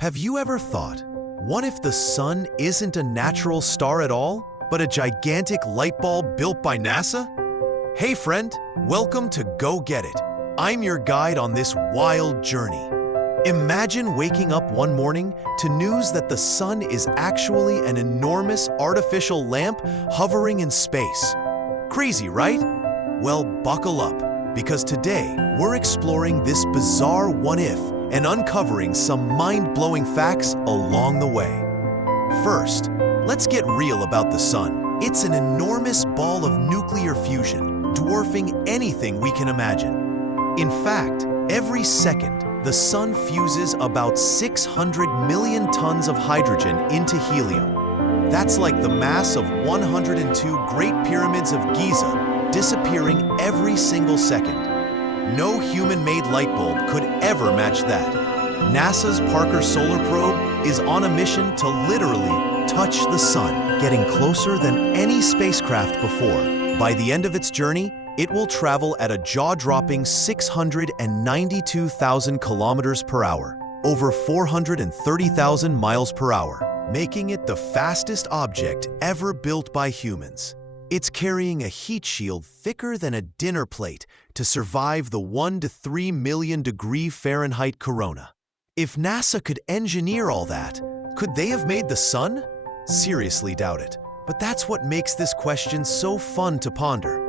Have you ever thought, what if the sun isn't a natural star at all, but a gigantic light bulb built by NASA? Hey friend, welcome to Go Get It. I'm your guide on this wild journey. Imagine waking up one morning to news that the sun is actually an enormous artificial lamp hovering in space. Crazy, right? Well, buckle up, because today we're exploring this bizarre what-if and uncovering some mind-blowing facts along the way. First, let's get real about the sun. It's an enormous ball of nuclear fusion, dwarfing anything we can imagine. In fact, every second, the sun fuses about 600 million tons of hydrogen into helium. That's like the mass of 102 Great Pyramids of Giza, disappearing every single second. No human-made light bulb could ever match that. NASA's Parker Solar Probe is on a mission to literally touch the sun, getting closer than any spacecraft before. By the end of its journey, it will travel at a jaw-dropping 692,000 kilometers per hour, over 430,000 miles per hour, making it the fastest object ever built by humans. It's carrying a heat shield thicker than a dinner plate to survive the 1 to 3 million degree Fahrenheit corona. If NASA could engineer all that, could they have made the sun? Seriously doubt it. But that's what makes this question so fun to ponder.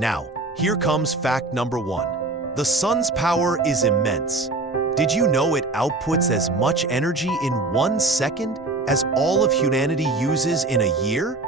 Now, here comes fact number 1. The sun's power is immense. Did you know it outputs as much energy in 1 second as all of humanity uses in a year?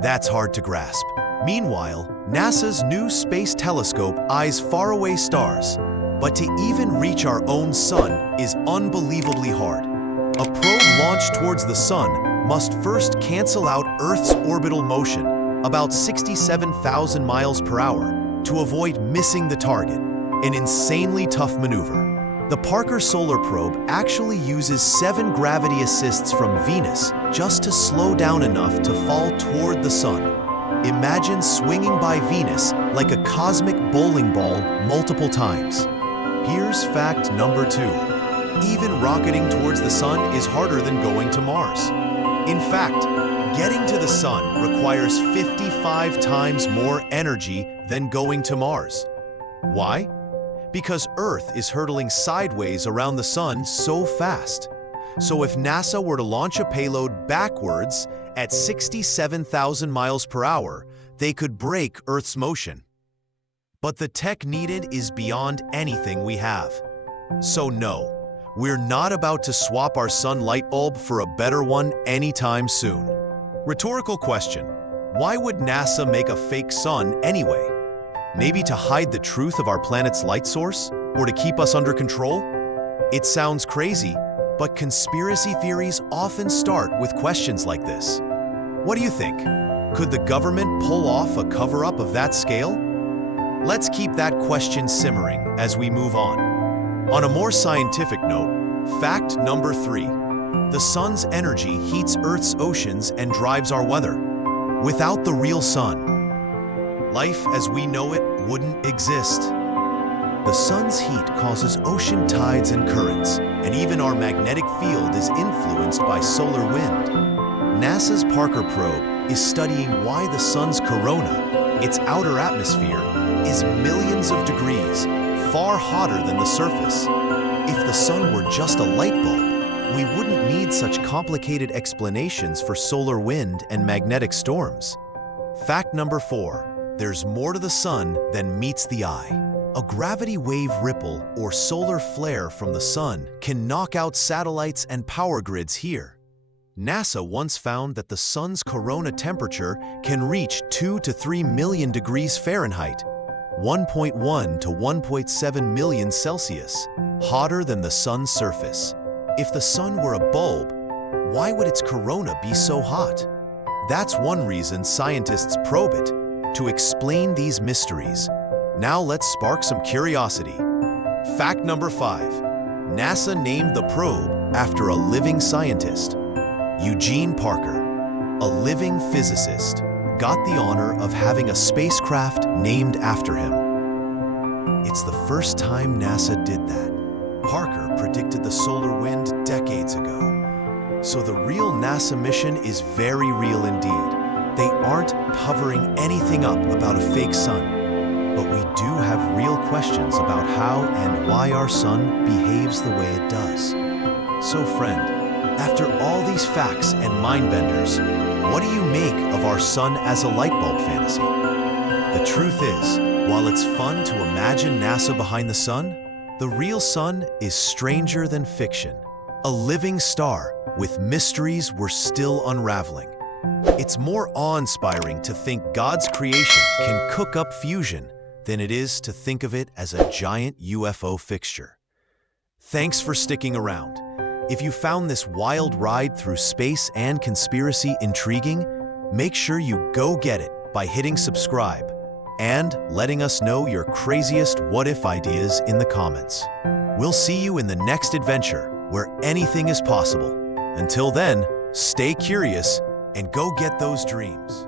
That's hard to grasp. Meanwhile, NASA's new space telescope eyes faraway stars, but to even reach our own sun is unbelievably hard. A probe launched towards the sun must first cancel out Earth's orbital motion, about 67,000 miles per hour, to avoid missing the target, an insanely tough maneuver. The Parker Solar Probe actually uses 7 gravity assists from Venus just to slow down enough to fall toward the sun. Imagine swinging by Venus like a cosmic bowling ball multiple times. Here's fact number 2. Even rocketing towards the sun is harder than going to Mars. In fact, getting to the sun requires 55 times more energy than going to Mars. Why? Because Earth is hurtling sideways around the sun so fast. So if NASA were to launch a payload backwards at 67,000 miles per hour, they could break Earth's motion. But the tech needed is beyond anything we have. So no, we're not about to swap our sun light bulb for a better one anytime soon. Rhetorical question: why would NASA make a fake sun anyway? Maybe to hide the truth of our planet's light source? Or to keep us under control? It sounds crazy, but conspiracy theories often start with questions like this. What do you think? Could the government pull off a cover-up of that scale? Let's keep that question simmering as we move on. On a more scientific note, fact number 3. The sun's energy heats Earth's oceans and drives our weather. Without the real sun, life as we know it wouldn't exist. The sun's heat causes ocean tides and currents, and even our magnetic field is influenced by solar wind. NASA's Parker Probe is studying why the sun's corona, its outer atmosphere, is millions of degrees, far hotter than the surface. If the sun were just a light bulb, we wouldn't need such complicated explanations for solar wind and magnetic storms. Fact number 4. There's more to the sun than meets the eye. A gravity wave ripple or solar flare from the sun can knock out satellites and power grids here. NASA once found that the sun's corona temperature can reach 2 to 3 million degrees Fahrenheit, 1.1 to 1.7 million Celsius, hotter than the sun's surface. If the sun were a bulb, why would its corona be so hot? That's one reason scientists probe it, to explain these mysteries. Now let's spark some curiosity. Fact number 5. NASA named the probe after a living scientist. Eugene Parker, a living physicist, got the honor of having a spacecraft named after him. It's the first time NASA did that. Parker predicted the solar wind decades ago. So the real NASA mission is very real indeed. They aren't covering anything up about a fake sun, but we do have real questions about how and why our sun behaves the way it does. So friend, after all these facts and mind benders, what do you make of our sun as a light bulb fantasy? The truth is, while it's fun to imagine NASA behind the sun, the real sun is stranger than fiction. A living star with mysteries we're still unraveling. It's more awe-inspiring to think God's creation can cook up fusion than it is to think of it as a giant UFO fixture. Thanks for sticking around. If you found this wild ride through space and conspiracy intriguing, make sure you go get it by hitting subscribe and letting us know your craziest what-if ideas in the comments. We'll see you in the next adventure where anything is possible. Until then, stay curious and go get those dreams.